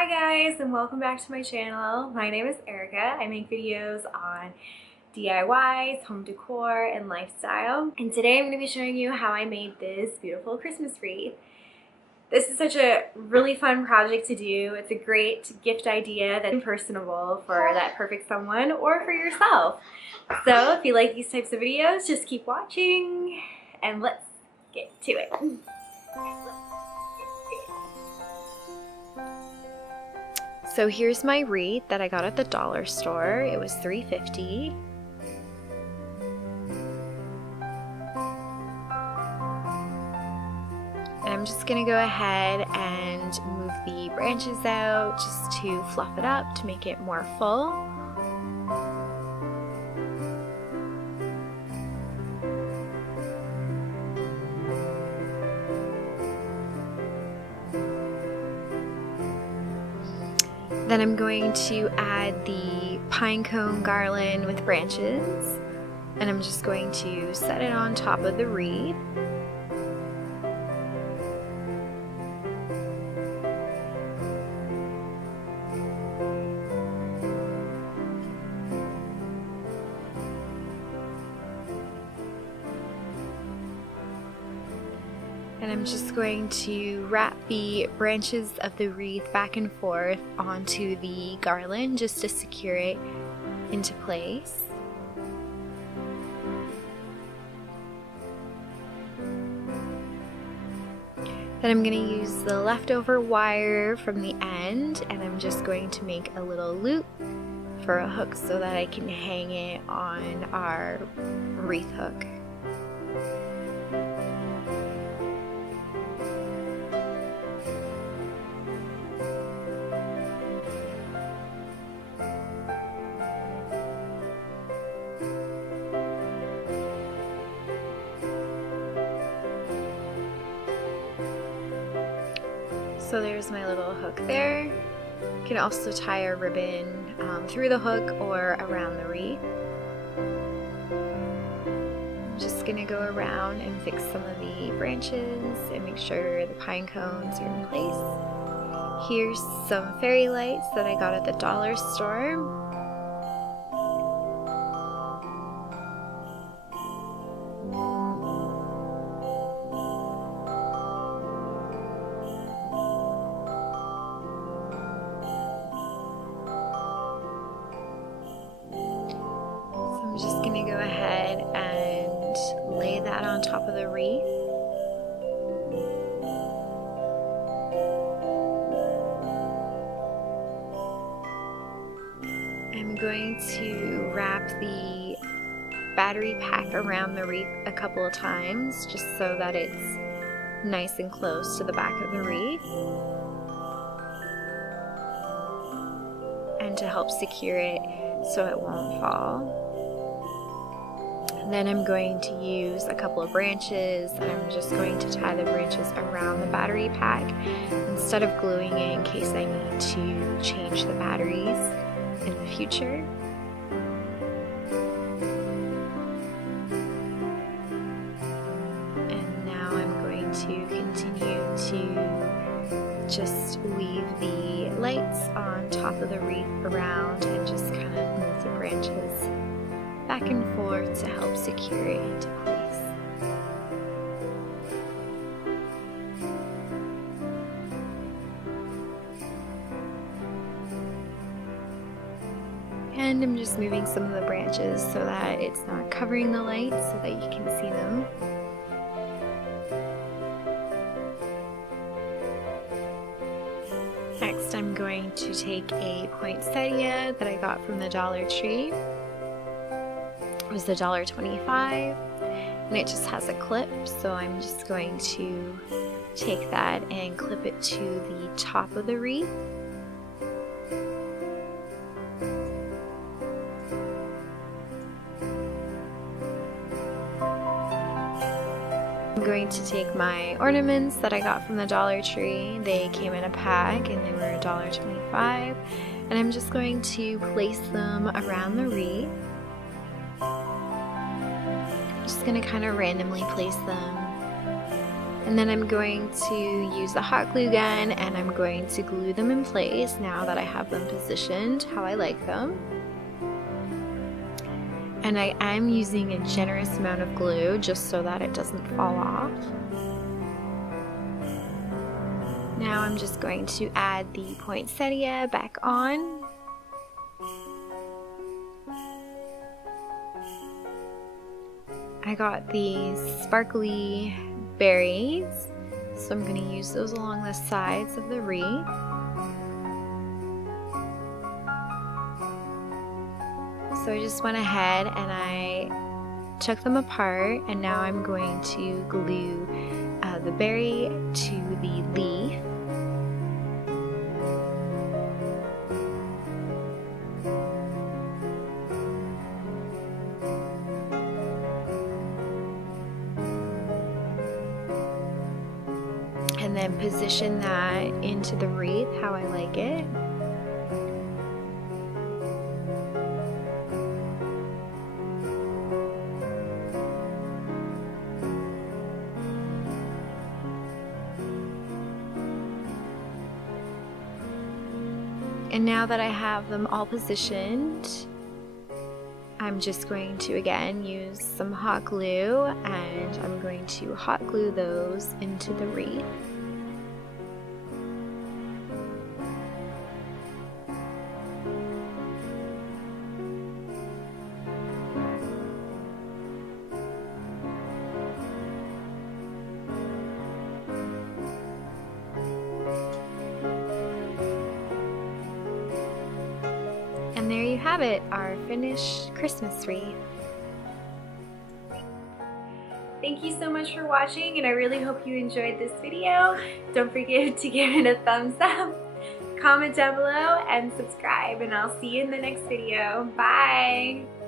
Hi guys, and welcome back to my channel. My name is Erica. I make videos on DIYs, home decor, and lifestyle. And today I'm going to be showing you how I made this beautiful Christmas wreath. This is such a really fun project to do. It's a great gift idea that's personable for that perfect someone or for yourself. So if you like these types of videos, just keep watching and let's get to it. So here's my wreath that I got at the dollar store. It was $3.50. And I'm just gonna go ahead and move the branches out just to fluff it up to make it more full. Then I'm going to add the pine cone garland with branches, and I'm just going to set it on top of the wreath. And I'm just going to wrap the branches of the wreath back and forth onto the garland just to secure it into place. Then I'm going to use the leftover wire from the end, and I'm just going to make a little loop for a hook so that I can hang it on our wreath hook. So there's my little hook there. You can also tie a ribbon through the hook or around the wreath. I'm just gonna go around and fix some of the branches and make sure the pine cones are in place. Here's some fairy lights that I got at the dollar store. I'm just going to go ahead and lay that on top of the wreath. I'm going to wrap the battery pack around the wreath a couple of times just so that it's nice and close to the back of the wreath, and to help secure it so it won't fall. Then I'm going to use a couple of branches, and I'm just going to tie the branches around the battery pack instead of gluing it in case I need to change the batteries in the future. And now I'm going to continue to just weave the lights on top of the wreath around and just kind of move the branches back and forth to help secure it into place. And I'm just moving some of the branches so that it's not covering the lights so that you can see them. Next, I'm going to take a poinsettia that I got from the Dollar Tree. It was $1.25, and it just has a clip, so I'm just going to take that and clip it to the top of the wreath. I'm going to take my ornaments that I got from the Dollar Tree. They came in a pack and they were $1.25, and I'm just going to place them around the wreath. Just going to kind of randomly place them And then I'm going to use the hot glue gun and I'm going to glue them in place now that I have them positioned how I like them. And I am using a generous amount of glue just so that it doesn't fall off. Now I'm just going to add the poinsettia back on. I got these sparkly berries, so I'm going to use those along the sides of the wreath. So I just went ahead and I took them apart, and now I'm going to glue the berry to the leaf. And then position that into the wreath how I like it. And now that I have them all positioned, I'm just going to again use some hot glue, and I'm going to hot glue those into the wreath. And there you have it, our finished Christmas wreath. Thank you so much for watching, and I really hope you enjoyed this video. Don't forget to give it a thumbs up, comment down below, and subscribe, and I'll see you in the next video. Bye!